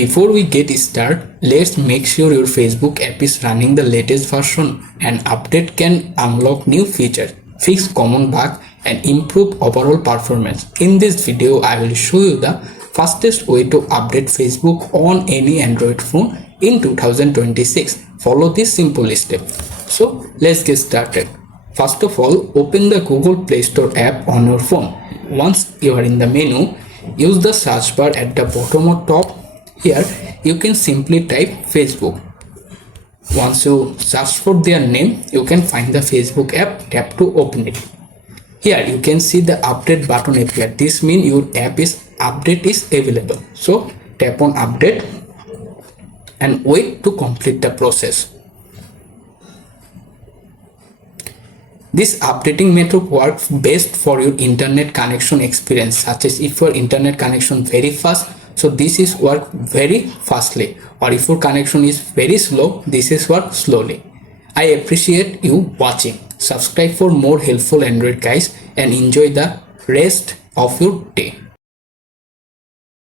Before we get started, let's make sure your Facebook app is running the latest version. An update can unlock new features, fix common bugs, and improve overall performance. In this video, I will show you the fastest way to update Facebook on any Android phone in 2026. Follow this simple step. So let's get started. First of all, open the Google Play Store app on your phone. Once you are in the menu, use the search bar at the bottom or top. Here you can simply type Facebook. Once you search for their name, you can find the Facebook app. Tap to open it. Here you can see the update button appear. This means your update is available. So tap on update and wait to complete the process. This updating method works best for your internet connection experience, such as if your internet connection very fast, so this is work very fastly, or if your connection is very slow, this is work slowly. I appreciate you watching. Subscribe for more helpful Android guides and enjoy the rest of your day.